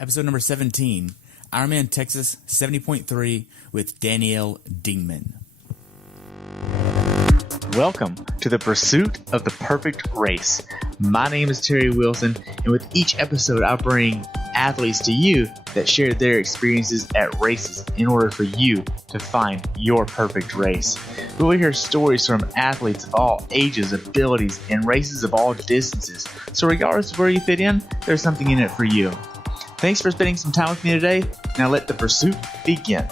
Episode number 17, Ironman Texas 70.3 with Danielle Dingman. Welcome to the pursuit of the perfect race. My name is Terry Wilson, and with each episode, I bring athletes to you that share their experiences at races in order for you to find your perfect race. We will hear stories from athletes of all ages, abilities, and races of all distances. So regardless of where you fit in, there's something in it for you. Thanks for spending some time with me today. Now let the pursuit begin.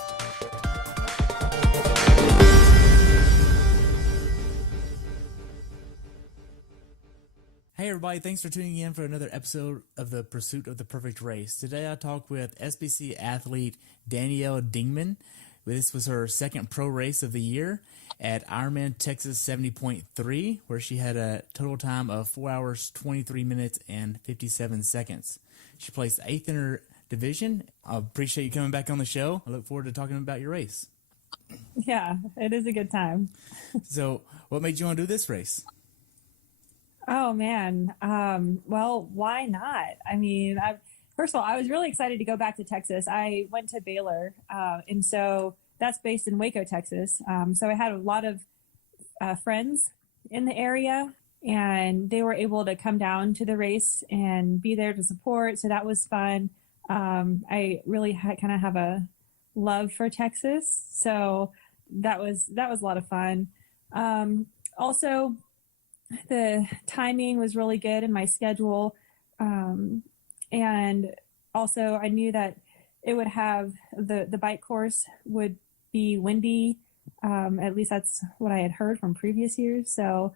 Hey everybody, thanks for tuning in for another episode of the Pursuit of the Perfect Race. Today I talked with SBC athlete Danielle Dingman. This was her second pro race of the year at Ironman Texas 70.3, where she had a total time of 4 hours, 23 minutes, and 57 seconds. She placed 8th in her division. I appreciate you coming back on the show. I look forward to talking about your race. Yeah, it is a good time. So what made you want to do this race? Oh, man. Well, why not? I mean, first of all, I was really excited to go back to Texas. I went to Baylor, and so that's based in Waco, Texas. So I had a lot of friends in the area, and they were able to come down to the race and be there to support. So that was fun. I really kind of have a love for Texas, so that was a lot of fun. Also, the timing was really good in my schedule, and also I knew that it would have the bike course would be windy. At least that's what I had heard from previous years. So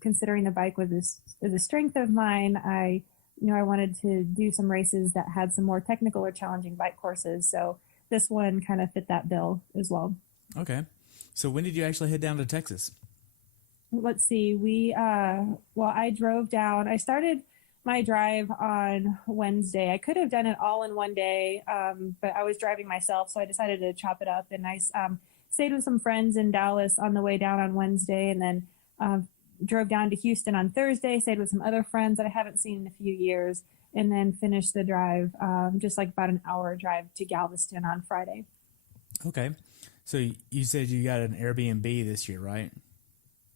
considering the bike was a strength of mine, I wanted to do some races that had some more technical or challenging bike courses. So this one kind of fit that bill as well. Okay. So when did you actually head down to Texas? Let's see. I drove down. I started my drive on Wednesday. I could have done it all in one day, but I was driving myself, so I decided to chop it up. And I stayed with some friends in Dallas on the way down on Wednesday, and then drove down to Houston on Thursday, stayed with some other friends that I haven't seen in a few years, and then finished the drive, just like about an hour drive to Galveston on Friday. Okay. So you said you got an Airbnb this year, right?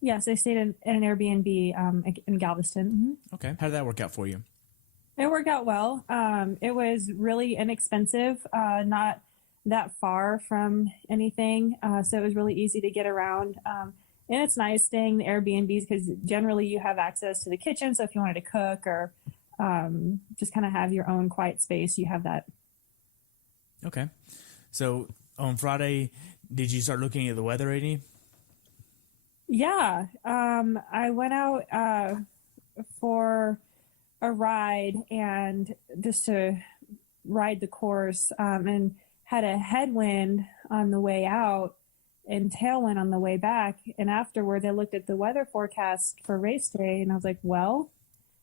Yes, I stayed in an Airbnb in Galveston. Mm-hmm. Okay. How did that work out for you? It worked out well. It was really inexpensive, not that far from anything, so it was really easy to get around. And it's nice staying in the Airbnbs because generally you have access to the kitchen, so if you wanted to cook or just kind of have your own quiet space, you have that. Okay. So on Friday, did you start looking at the weather any? Yeah, I went out for a ride and just to ride the course, and had a headwind on the way out and tailwind on the way back. And afterward, I looked at the weather forecast for race day, and I was like, well,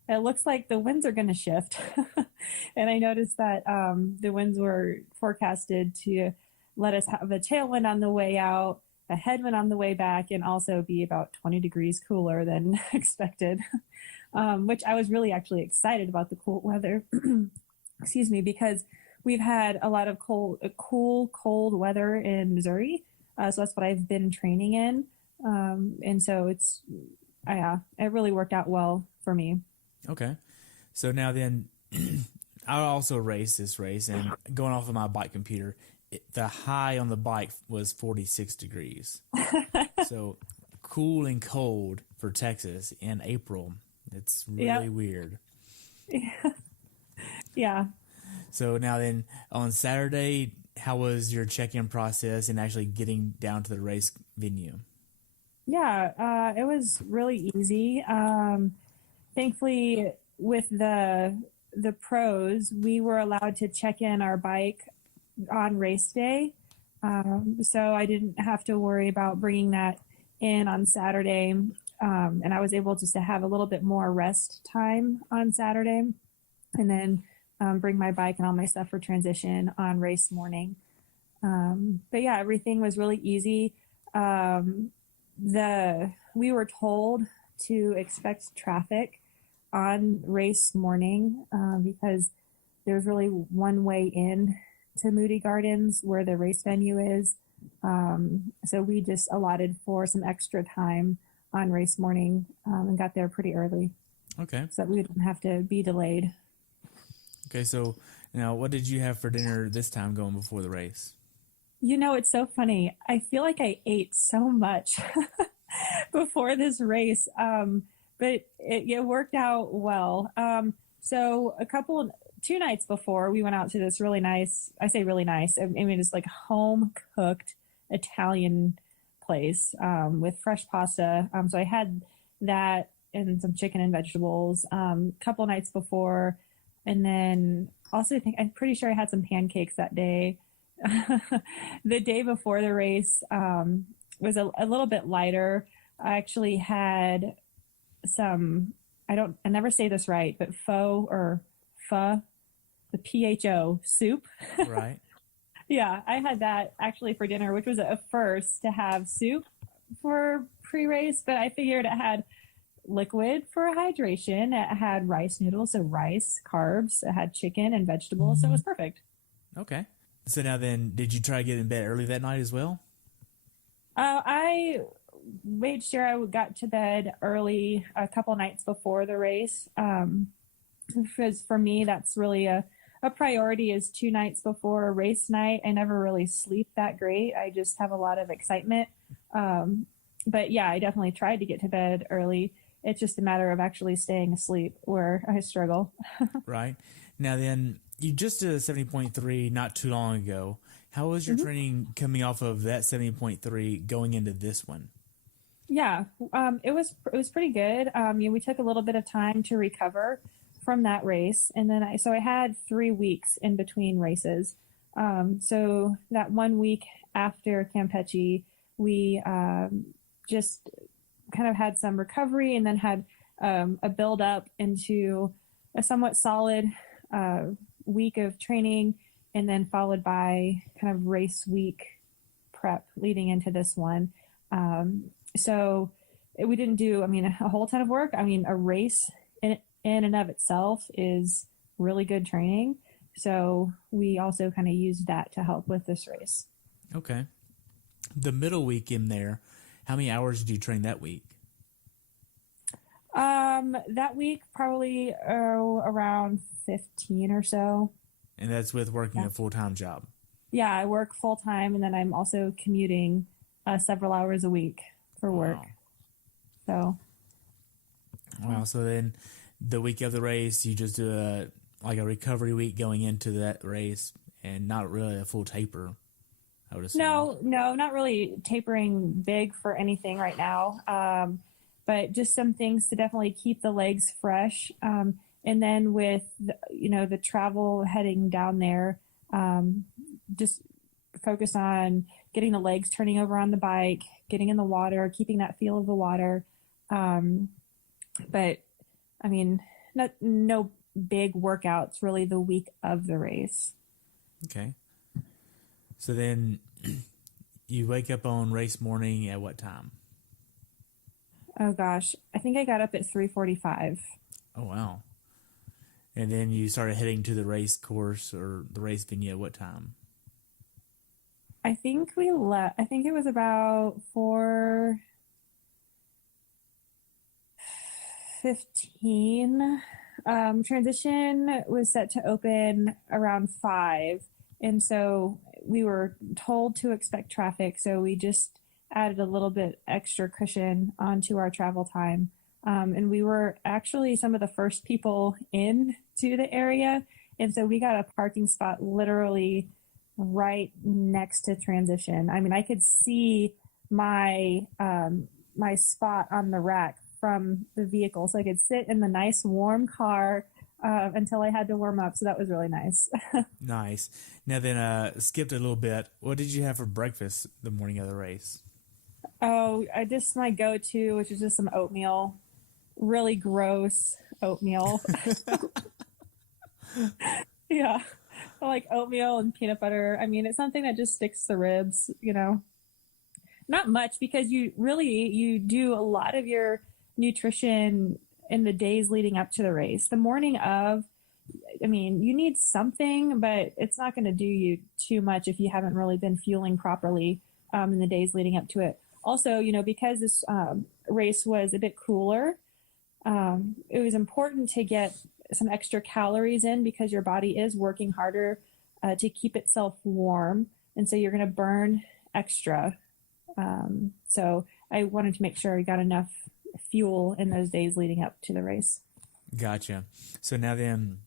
it looks like the winds are going to shift. And I noticed that the winds were forecasted to let us have a tailwind on the way out, a headwind on the way back, and also be about 20 degrees cooler than expected, which I was really actually excited about the cool weather, excuse me, because we've had a lot of cold weather in Missouri. So that's what I've been training in. And so it really worked out well for me. Okay. So now then, I also raced this race, and going off of my bike computer, the high on the bike was 46 degrees. So cool and cold for Texas in April. It's really weird. Yeah. So now then, on Saturday, how was your check-in process and actually getting down to the race venue? Yeah, it was really easy. Thankfully, with the pros, we were allowed to check in our bike on race day. So I didn't have to worry about bringing that in on Saturday. And I was able just to have a little bit more rest time on Saturday, and then bring my bike and all my stuff for transition on race morning. But yeah, everything was really easy. We were told to expect traffic on race morning because there's really one way in to Moody Gardens where the race venue is. So we just allotted for some extra time on race morning and got there pretty early. Okay. So that we didn't have to be delayed. Okay, so now what did you have for dinner this time going before the race? It's so funny. I feel like I ate so much before this race, but it worked out well. So 2 nights before, we went out to this really nice, I say really nice, I mean, it's like home-cooked Italian place with fresh pasta. So I had that and some chicken and vegetables a couple nights before. And then also I'm pretty sure I had some pancakes that day. The day before the race was a little bit lighter. I actually had some, I never say this right, but pho, the PHO soup. Right. Yeah, I had that actually for dinner, which was a first to have soup for pre-race, but I figured it had liquid for hydration. It had rice noodles, so rice, carbs. It had chicken and vegetables, so it was perfect. Okay. So now then, did you try to get in bed early that night as well? I made sure I got to bed early a couple nights before the race, because for me, that's really a priority is 2 nights before a race night. I never really sleep that great. I just have a lot of excitement. But yeah, I definitely tried to get to bed early. It's just a matter of actually staying asleep where I struggle. Right. Now then, you just did a 70.3 not too long ago. How was your training coming off of that 70.3 going into this one? Yeah, it was pretty good. We took a little bit of time to recover from that race, and then I had 3 weeks in between races. So that 1 week after Campeche, we just kind of had some recovery, and then had a build up into a somewhat solid week of training, and then followed by kind of race week prep leading into this one. So we didn't do, a whole ton of work. A race in and of itself is really good training. So we also kind of used that to help with this race. Okay. The middle week in there, how many hours did you train that week? That week, probably around 15 or so. And that's with working a full-time job? Yeah, I work full-time, and then I'm also commuting several hours a week for work. Wow. So then the week of the race, you just do a recovery week going into that race, and not really a full taper, I would assume. No, not really tapering big for anything right now. But just some things to definitely keep the legs fresh. And then with the travel heading down there, just focus on getting the legs turning over on the bike, getting in the water, keeping that feel of the water. But no big workouts really the week of the race. Okay. So then you wake up on race morning at what time? Oh gosh, I think I got up at 3:45. Oh wow. And then you started heading to the race course or the race venue at what time? I think we left. I think it was about 4:15. Transition was set to open around 5, and so we were told to expect traffic. So we just added a little bit extra cushion onto our travel time. And we were actually some of the first people into the area. And so we got a parking spot literally right next to transition. I could see my my spot on the rack from the vehicle. So I could sit in the nice warm car until I had to warm up. So that was really nice. Nice. Now then, skipped a little bit. What did you have for breakfast the morning of the race? Oh, just my go-to, which is just some oatmeal. Really gross oatmeal. Yeah. I like oatmeal and peanut butter. It's something that just sticks to the ribs, Not much, because you do a lot of your nutrition in the days leading up to the race. The morning of, I mean, you need something, but it's not going to do you too much if you haven't really been fueling properly in the days leading up to it. Also, because this race was a bit cooler, it was important to get some extra calories in because your body is working harder to keep itself warm. And so you're going to burn extra. So I wanted to make sure I got enough fuel in those days leading up to the race. Gotcha. So now then,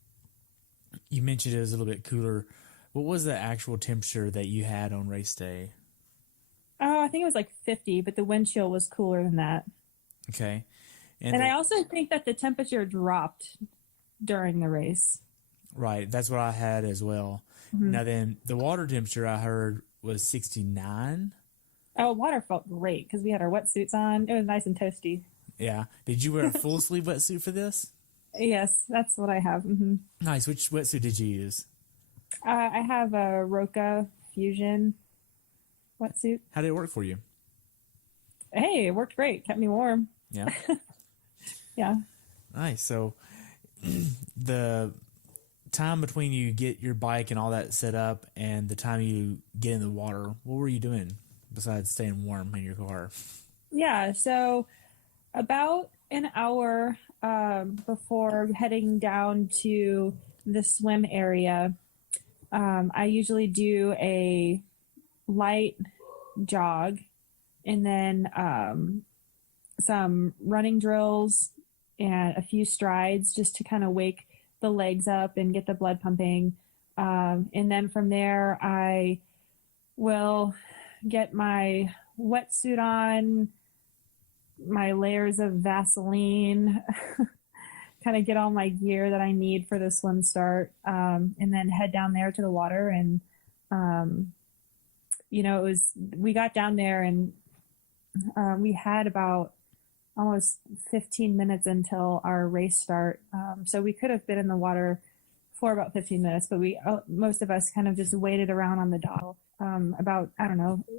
you mentioned it was a little bit cooler. What was the actual temperature that you had on race day? Oh, I think it was like 50, but the wind chill was cooler than that. Okay. And I also think that the temperature dropped during the race. Right. That's what I had as well. Mm-hmm. Now then, the water temperature I heard was 69. Oh, water felt great because we had our wetsuits on. It was nice and toasty. Yeah. Did you wear a full sleeve wetsuit for this? Yes, that's what I have. Mm-hmm. Nice. Which wetsuit did you use? I have a Roka Fusion wetsuit. How did it work for you? Hey, it worked great. Kept me warm. Yeah. Yeah. Nice. So the time between you get your bike and all that set up and the time you get in the water, what were you doing besides staying warm in your car? Yeah. So about an hour before heading down to the swim area, I usually do a light jog and then some running drills and a few strides just to kind of wake the legs up and get the blood pumping. And then from there, I will get my wetsuit on, my layers of Vaseline, kind of get all my gear that I need for the swim start, and then head down there to the water. And, we got down there and we had about almost 15 minutes until our race start. So we could have been in the water for about 15 minutes, but most of us kind of just waited around on the dock about,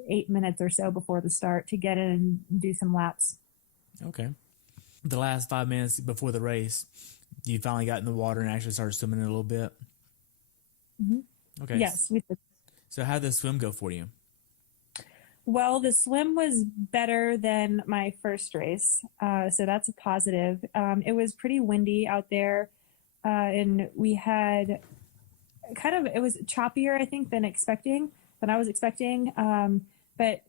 8 minutes or so before the start to get in and do some laps. Okay. The last 5 minutes before the race, you finally got in the water and actually started swimming a little bit? Mm-hmm. Okay. Yes. We did. So how did the swim go for you? Well, the swim was better than my first race, so that's a positive. It was pretty windy out there, and we had it was choppier, I think, than I was expecting. But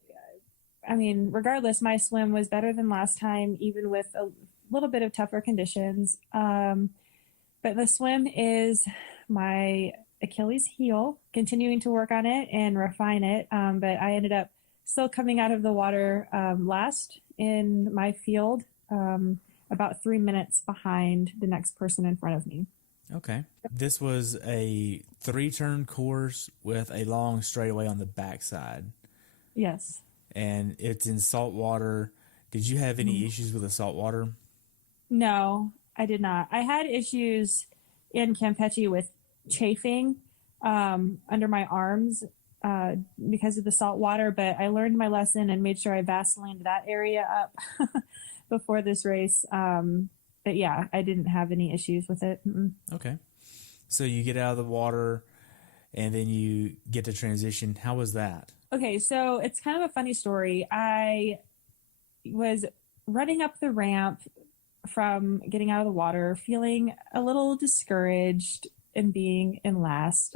I mean, regardless, my swim was better than last time, even with a little bit of tougher conditions. But the swim is my Achilles heel, continuing to work on it and refine it. But I ended up still coming out of the water last in my field, about 3 minutes behind the next person in front of me. Okay. This was a 3-turn course with a long straightaway on the backside. Yes. And it's in salt water. Did you have any issues with the salt water? No, I did not. I had issues in Campeche with chafing under my arms because of the salt water, but I learned my lesson and made sure I Vaselined that area up before this race. But yeah, I didn't have any issues with it. Mm-mm. Okay. So you get out of the water and then you get to transition. How was that? Okay, so it's kind of a funny story. I was running up the ramp from getting out of the water, feeling a little discouraged in being in last.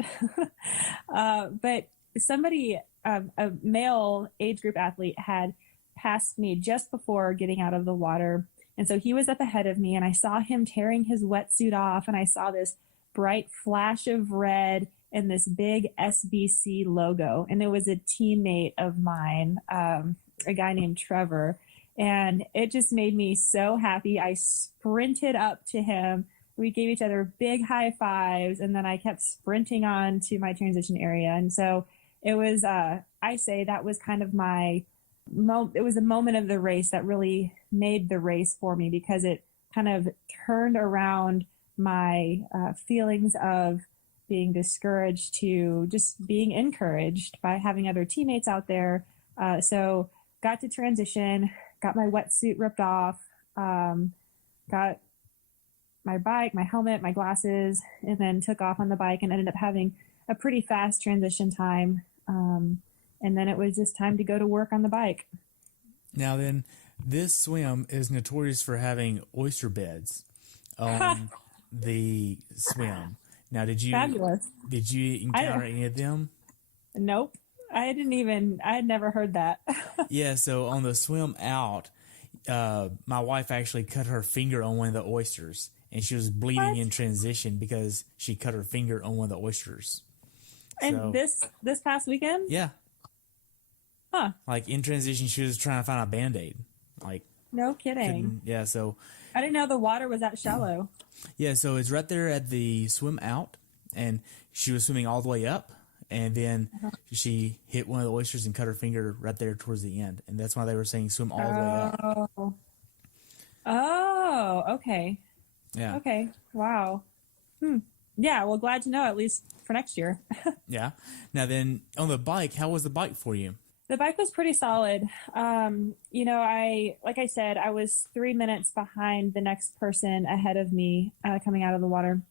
But somebody, a male age group athlete, had passed me just before getting out of the water. And so he was up ahead of me, and I saw him tearing his wetsuit off, and I saw this bright flash of red and this big SBC logo. And it was a teammate of mine, a guy named Trevor. And it just made me so happy. I sprinted up to him. We gave each other big high fives, and then I kept sprinting on to my transition area. And so it was, I say that was kind of it was a moment of the race that really made the race for me, because it kind of turned around my feelings of being discouraged to just being encouraged by having other teammates out there. So got to transition, got my wetsuit ripped off, got my bike, my helmet, my glasses, and then took off on the bike and ended up having a pretty fast transition time. And then it was just time to go to work on the bike. Now then, this swim is notorious for having oyster beds on the swim. Now, Fabulous. Did you encounter any of them? Nope. I had never heard that. Yeah, so on the swim out, my wife actually cut her finger on one of the oysters, and she was bleeding in transition because she cut her finger on one of the oysters. And this past weekend? Yeah. Huh. Like in transition, she was trying to find a Band-Aid. Like, no kidding. Yeah, so I didn't know the water was that shallow. Yeah, so it's right there at the swim out, and she was swimming all the way up, and then she hit one of the oysters and cut her finger right there towards the end, and that's why they were saying swim all the way up. Oh, okay. Yeah. Okay. Wow. Yeah, well, glad to know, at least for next year. Yeah. Now then, on the bike, how was the bike for you? The bike was pretty solid. Like I said, I was 3 minutes behind the next person ahead of me coming out of the water.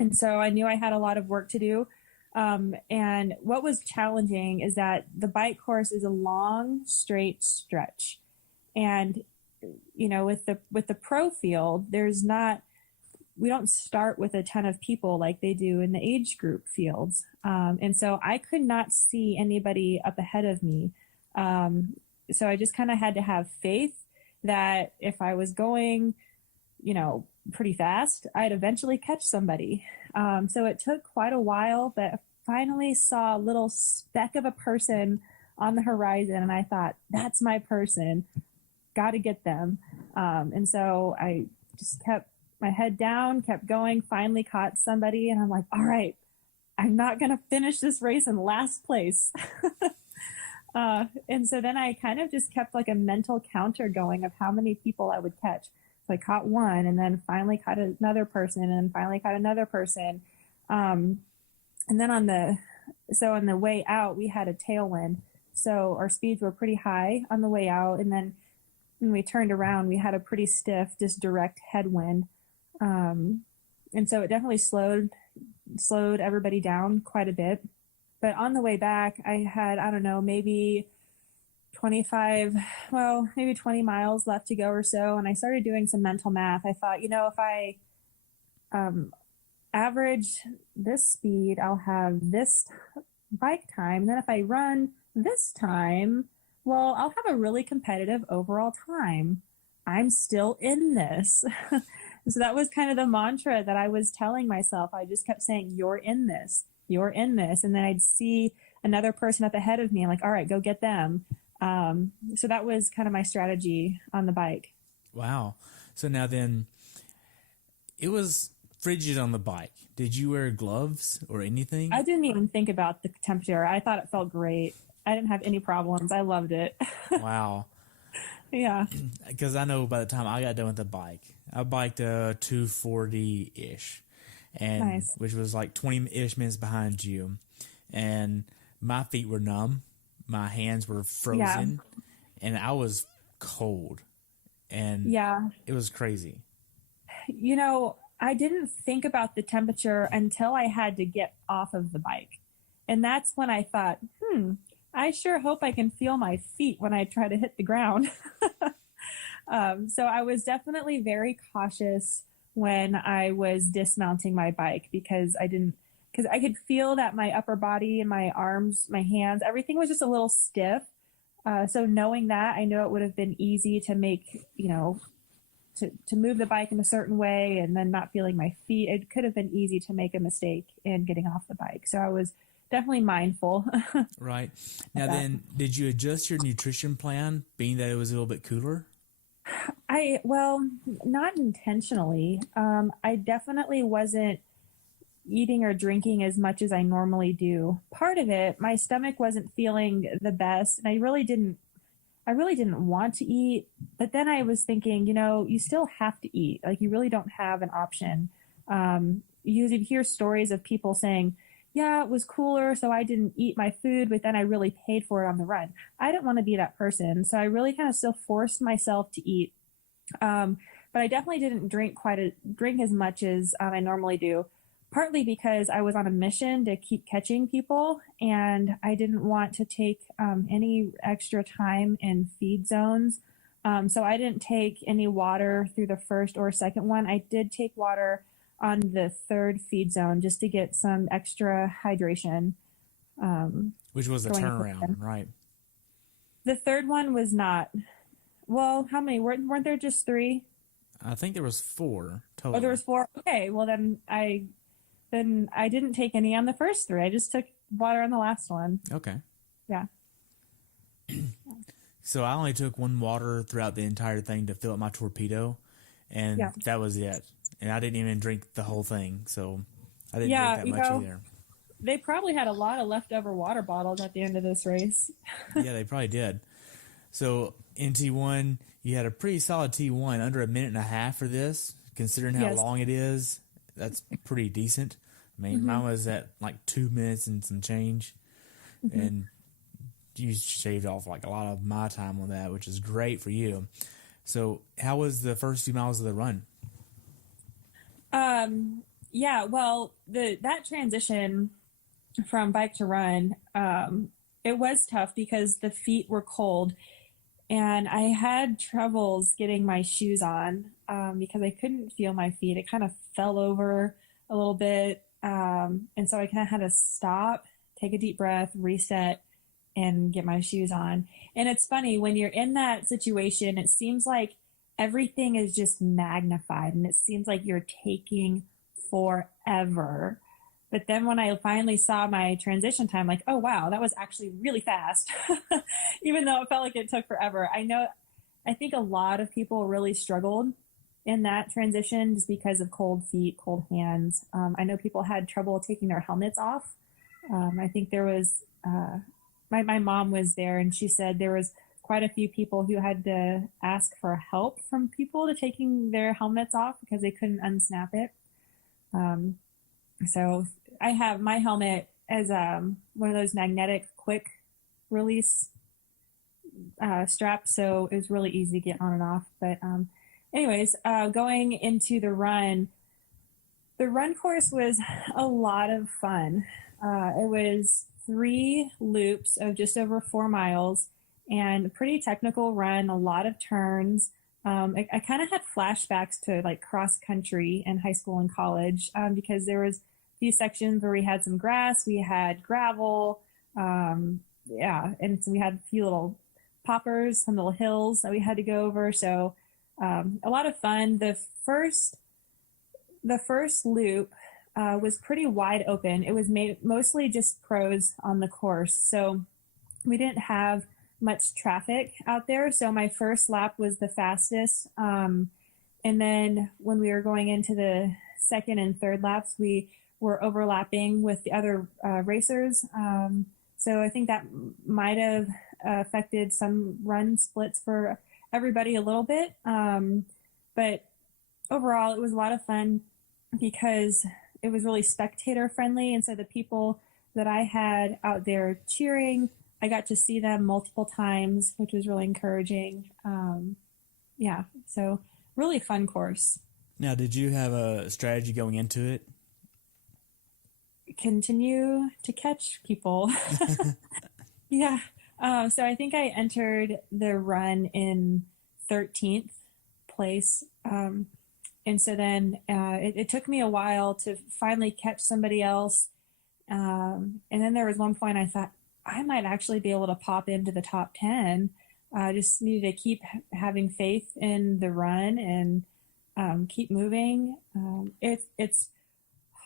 And so I knew I had a lot of work to do. And what was challenging is that the bike course is a long, straight stretch. And, with the pro field, we don't start with a ton of people like they do in the age group fields. And so I could not see anybody up ahead of me. So I just kind of had to have faith that if I was going, pretty fast, I'd eventually catch somebody. So it took quite a while, but I finally saw a little speck of a person on the horizon. And I thought, that's my person. Got to get them. And so I just kept my head down, kept going, finally caught somebody. And I'm like, all right, I'm not going to finish this race in last place. And so then I kind of just kept like a mental counter going of how many people I would catch. So I caught one and then finally caught another person and finally caught another person. And then on the way out, we had a tailwind. So our speeds were pretty high on the way out. And then when we turned around, we had a pretty stiff, just direct headwind. And so it definitely slowed everybody down quite a bit. But on the way back, I had, I don't know, maybe 20 miles left to go or so. And I started doing some mental math. I thought, if I average this speed, I'll have this bike time. Then if I run this time, well, I'll have a really competitive overall time. I'm still in this. So that was kind of the mantra that I was telling myself. I just kept saying, you're in this. You're in this. And then I'd see another person up ahead of me. I'm like, all right, go get them. So that was kind of my strategy on the bike. Wow. So now then, it was frigid on the bike. Did you wear gloves or anything? I didn't even think about the temperature. I thought it felt great. I didn't have any problems. I loved it. Wow. Yeah. Because I know by the time I got done with the bike, I biked 240-ish, and nice. Which was like 20-ish minutes behind you. And my feet were numb. My hands were frozen. And I was cold. And it was crazy. I didn't think about the temperature until I had to get off of the bike. And that's when I thought, I sure hope I can feel my feet when I try to hit the ground. So I was definitely very cautious when I was dismounting my bike because I could feel that my upper body and my arms, my hands, everything was just a little stiff. So knowing that, I know it would have been easy to make, to move the bike in a certain way and then not feeling my feet. It could have been easy to make a mistake in getting off the bike. So I was definitely mindful. Right. Now then, did you adjust your nutrition plan being that it was a little bit cooler? Not intentionally. I definitely wasn't eating or drinking as much as I normally do. Part of it, my stomach wasn't feeling the best, and I really didn't want to eat. But then I was thinking, you still have to eat. Like, you really don't have an option. You hear stories of people saying, yeah, it was cooler, so I didn't eat my food, but then I really paid for it on the run. I didn't want to be that person. So I really kind of still forced myself to eat. but I definitely didn't drink as much as I normally do. Partly because I was on a mission to keep catching people, and I didn't want to take any extra time in feed zones. So I didn't take any water through the first or second one. I did take water on the third feed zone just to get some extra hydration. Which was a turnaround, right? The third one was not. Well, how many? Weren't there just 3? I think there was 4 total. Oh, there was 4? Okay, well then I didn't take any on the first 3. I just took water on the last one. Okay. Yeah. So I only took 1 water throughout the entire thing to fill up my torpedo, and that was it. And I didn't even drink the whole thing, so I didn't drink that much either. They probably had a lot of leftover water bottles at the end of this race. Yeah, they probably did. So in T1, you had a pretty solid T1, under a minute and a half for this, considering how long it is. That's pretty decent. I mean, mine was at like 2 minutes and some change, and you shaved off like a lot of my time on that, which is great for you. So how was the first few miles of the run? Yeah, well, that transition from bike to run, it was tough because the feet were cold, and I had troubles getting my shoes on because I couldn't feel my feet. It kind of fell over a little bit, and so I kind of had to stop, take a deep breath, reset, and get my shoes on. And it's funny, when you're in that situation, it seems like everything is just magnified, and it seems like you're taking forever. But then when I finally saw my transition time, like, oh, wow, that was actually really fast, even though it felt like it took forever. I think a lot of people really struggled in that transition just because of cold feet, cold hands. I know people had trouble taking their helmets off. I think there was, my mom was there, and she said there was quite a few people who had to ask for help from people to taking their helmets off because they couldn't unsnap it. So I have my helmet as one of those magnetic quick release straps, so it was really easy to get on and off. But anyways, going into the run course was a lot of fun. It was 3 loops of just over 4 miles and a pretty technical run, a lot of turns. I kind of had flashbacks to like cross country in high school and college because there was a few sections where we had some grass, we had gravel, and so we had a few little poppers, some little hills that we had to go over. So a lot of fun. The first loop was pretty wide open. It was mostly just pros on the course, so we didn't have much traffic out there. So my first lap was the fastest. And then when we were going into the second and third laps, we were overlapping with the other racers. So I think that might have affected some run splits for everybody a little bit. But overall, it was a lot of fun because it was really spectator friendly. And so the people that I had out there cheering, I got to see them multiple times, which was really encouraging. So really fun course. Now, did you have a strategy going into it? Continue to catch people. Yeah. So I think I entered the run in 13th place. And so then it took me a while to finally catch somebody else. And then there was one point I thought, I might actually be able to pop into the top 10. I just needed to keep having faith in the run and keep moving. It's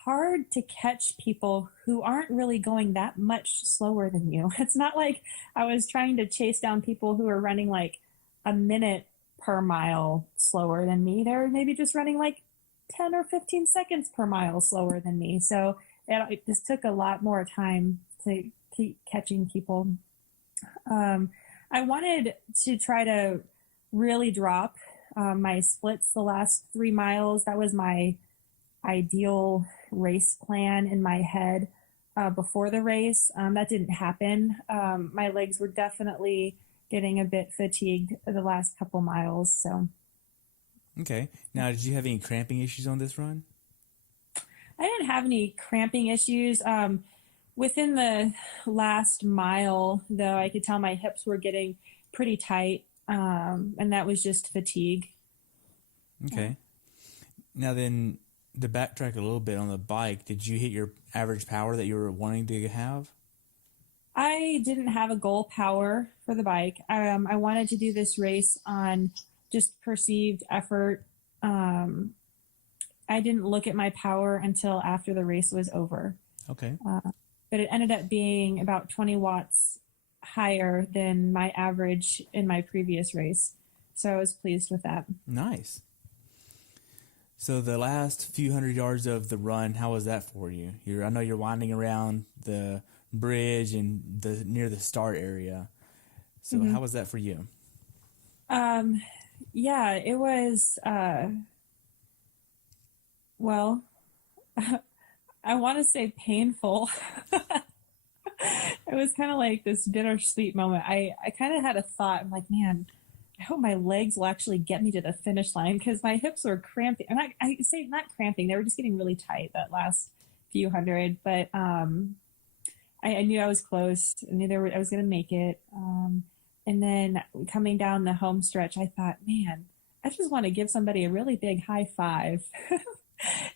hard to catch people who aren't really going that much slower than you. It's not like I was trying to chase down people who are running like a minute per mile slower than me. They're maybe just running like 10 or 15 seconds per mile slower than me. So it just took a lot more time to keep catching people. I wanted to try to really drop my splits the last 3 miles. That was my ideal race plan in my head before the race. That didn't happen. My legs were definitely getting a bit fatigued the last couple miles. So Okay. Now, did you have any cramping issues on this run? I didn't have any cramping issues. Within the last mile, though, I could tell my hips were getting pretty tight, and that was just fatigue. Okay. Now then, to backtrack a little bit on the bike, did you hit your average power that you were wanting to have? I didn't have a goal power for the bike. I wanted to do this race on just perceived effort. I didn't look at my power until after the race was over. Okay. But it ended up being about 20 watts higher than my average in my previous race. So I was pleased with that. Nice. So the last few hundred yards of the run, how was that for you? I know you're winding around the bridge and near the start area. So how was that for you? Yeah, it was, well, I want to say painful. It was kind of like this bittersweet moment. I kind of had a thought. I'm like, man, I hope my legs will actually get me to the finish line because my hips were cramping. And I say not cramping. They were just getting really tight that last few hundred. But I knew I was close. I knew I was going to make it. And then coming down the home stretch, I thought, man, I just want to give somebody a really big high five.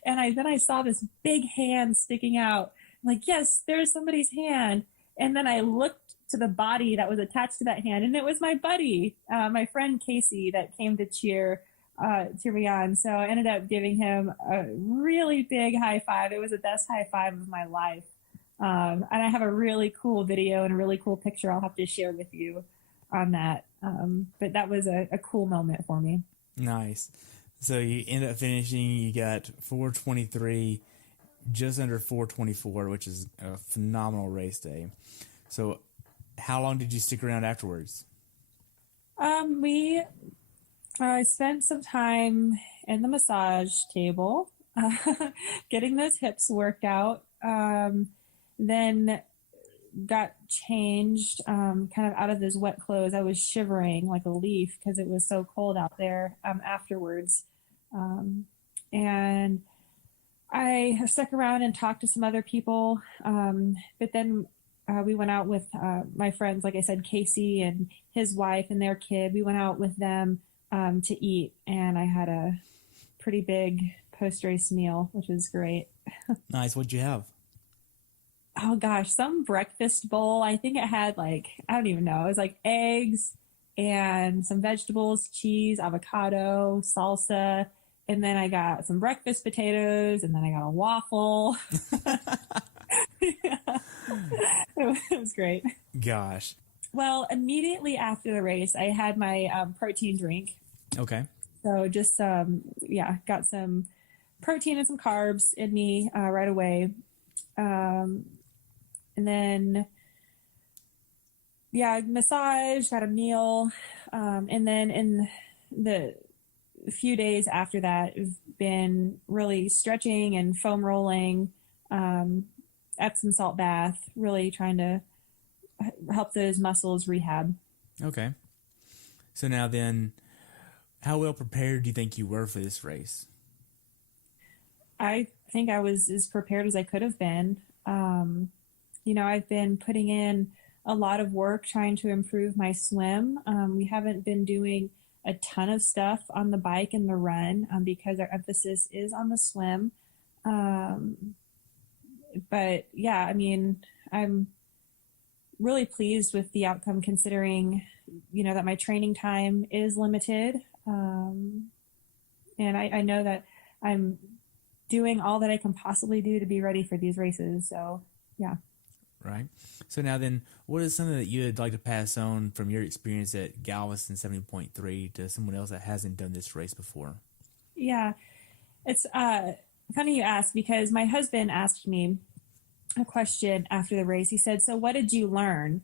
And then I saw this big hand sticking out. I'm like, yes, there's somebody's hand. And then I looked to the body that was attached to that hand, and it was my buddy, my friend Casey, that came to cheer me on. So I ended up giving him a really big high five. It was the best high five of my life. And I have a really cool video and a really cool picture I'll have to share with you on that. But that was a cool moment for me. Nice. So you end up finishing, you got 4:23, just under 4:24, which is a phenomenal race day. So how long did you stick around afterwards? We spent some time in the massage table, getting those hips worked out. Then got changed, kind of out of those wet clothes. I was shivering like a leaf because it was so cold out there afterwards. And I stuck around and talked to some other people. But then we went out with my friends, like I said, Casey and his wife and their kid. We went out with them to eat, and I had a pretty big post-race meal, which was great. Nice. What'd you have? Oh gosh, some breakfast bowl. I think it had I don't even know. It was like eggs and some vegetables, cheese, avocado, salsa. And then I got some breakfast potatoes, and then I got a waffle. Yeah. It was great. Gosh. Well, immediately after the race, I had my protein drink. Okay. So just, got some protein and some carbs in me right away. And then, massage, got a meal. And then in the few days after that, I've been really stretching and foam rolling, Epsom salt bath, really trying to help those muscles rehab. Okay. So now then, how well prepared do you think you were for this race? I think I was as prepared as I could have been. I've been putting in a lot of work trying to improve my swim. We haven't been doing a ton of stuff on the bike and the run because our emphasis is on the swim. But yeah, I mean, I'm really pleased with the outcome considering, that my training time is limited. And I know that I'm doing all that I can possibly do to be ready for these races. So, yeah. Right. So now then, what is something that you'd like to pass on from your experience at Galveston 70.3 to someone else that hasn't done this race before? Yeah. It's funny you ask because my husband asked me a question after the race. He said, "So what did you learn?"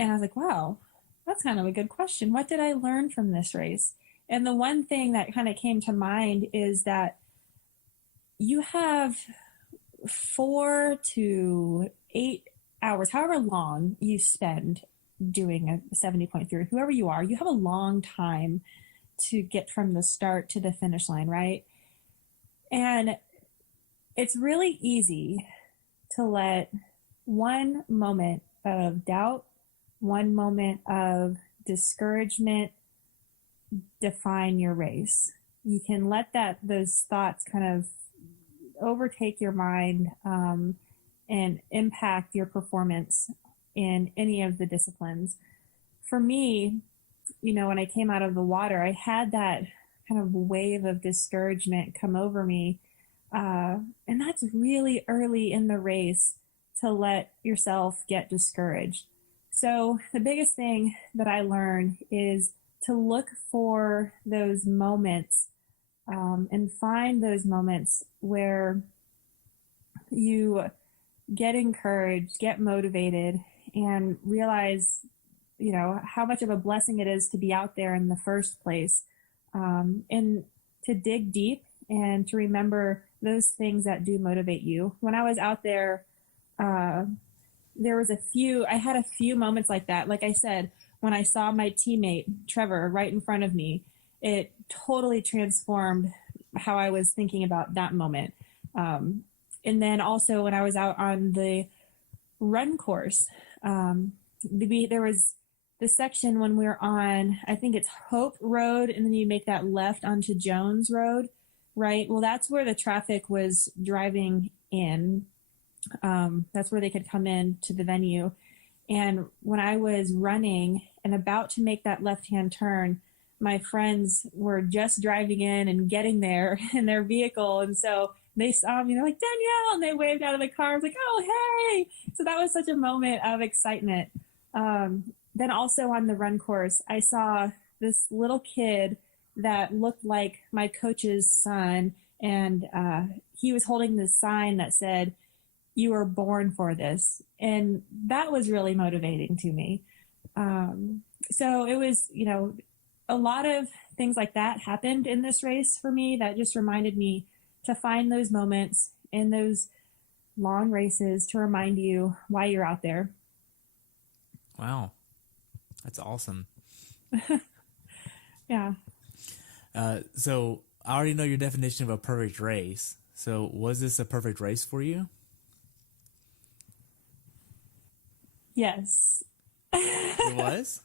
And I was like, wow, that's kind of a good question. What did I learn from this race? And the one thing that kind of came to mind is that you have 4 to 8 hours, however long you spend doing a 70.3, whoever you are, you have a long time to get from the start to the finish line, right? And it's really easy to let one moment of doubt, one moment of discouragement define your race. You can let those thoughts kind of overtake your mind and impact your performance in any of the disciplines. For me, when I came out of the water, I had that kind of wave of discouragement come over me. And that's really early in the race to let yourself get discouraged. So the biggest thing that I learned is to look for those moments and find those moments where you get encouraged, get motivated, and realize, how much of a blessing it is to be out there in the first place, and to dig deep and to remember those things that do motivate you. When I was out there, I had a few moments like that. Like I said, when I saw my teammate, Trevor, right in front of me, it totally transformed how I was thinking about that moment. And then also when I was out on the run course, there was the section when we were on, I think it's Hope Road, and then you make that left onto Jones Road, right? Well, that's where the traffic was driving in. That's where they could come in to the venue. And when I was running and about to make that left-hand turn, my friends were just driving in and getting there in their vehicle. And so they saw me, they're like, Danielle, and they waved out of the car. I was like, oh, hey. So that was such a moment of excitement. Then also on the run course, I saw this little kid that looked like my coach's son. And he was holding this sign that said, "You were born for this." And that was really motivating to me. So it was, a lot of things like that happened in this race for me that just reminded me to find those moments in those long races to remind you why you're out there. Wow. That's awesome. Yeah. So I already know your definition of a perfect race. So was this a perfect race for you? Yes. It was?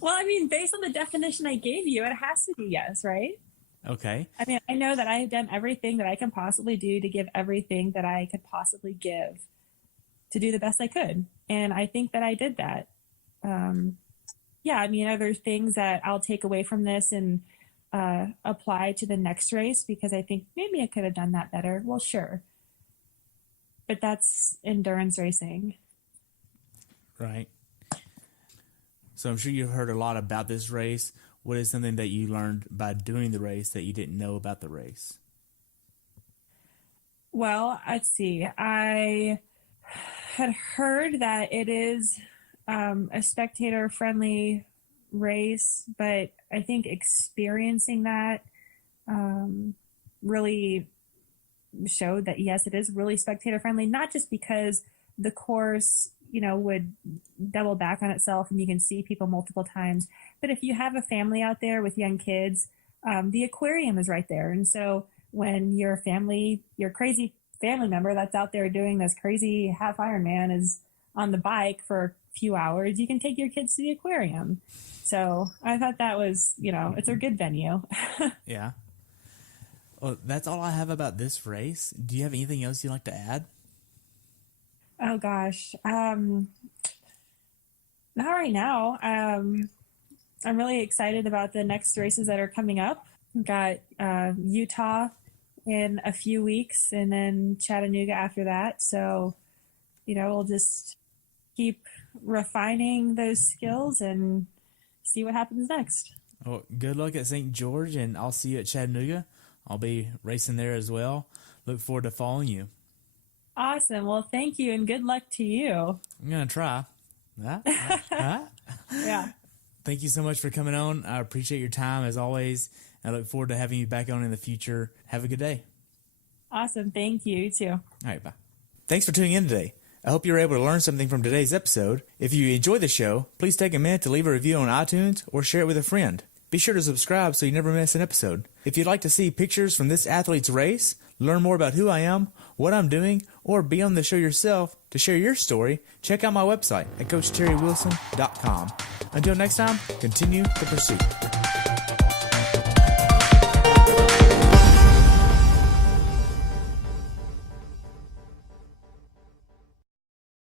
Well, based on the definition I gave you, it has to be yes, right? Okay. I know that I have done everything that I can possibly do to give everything that I could possibly give to do the best I could. And I think that I did that. Are there things that I'll take away from this and apply to the next race because I think maybe I could have done that better? Well, sure. But that's endurance racing. Right. So I'm sure you've heard a lot about this race. What is something that you learned by doing the race that you didn't know about the race? Well, let's see. I had heard that it is a spectator-friendly race, but I think experiencing that really showed that, yes, it is really spectator-friendly, not just because the course would double back on itself and you can see people multiple times. But if you have a family out there with young kids, the aquarium is right there. And so when your crazy family member that's out there doing this crazy half Ironman is on the bike for a few hours, you can take your kids to the aquarium. So I thought that was, it's a good venue. Yeah. Well, that's all I have about this race. Do you have anything else you'd like to add? Oh gosh. Not right now. I'm really excited about the next races that are coming up. We've got Utah in a few weeks and then Chattanooga after that. So, we'll just keep refining those skills and see what happens next. Well, good luck at St. George, and I'll see you at Chattanooga. I'll be racing there as well. Look forward to following you. Awesome. Well, thank you, and good luck to you. I'm going to try. Yeah. Thank you so much for coming on. I appreciate your time, as always. I look forward to having you back on in the future. Have a good day. Awesome. Thank you. You too. All right, bye. Thanks for tuning in today. I hope you were able to learn something from today's episode. If you enjoyed the show, please take a minute to leave a review on iTunes or share it with a friend. Be sure to subscribe so you never miss an episode. If you'd like to see pictures from this athlete's race, learn more about who I am, what I'm doing, or be on the show yourself to share your story, check out my website at CoachTerryWilson.com. Until next time, continue the pursuit.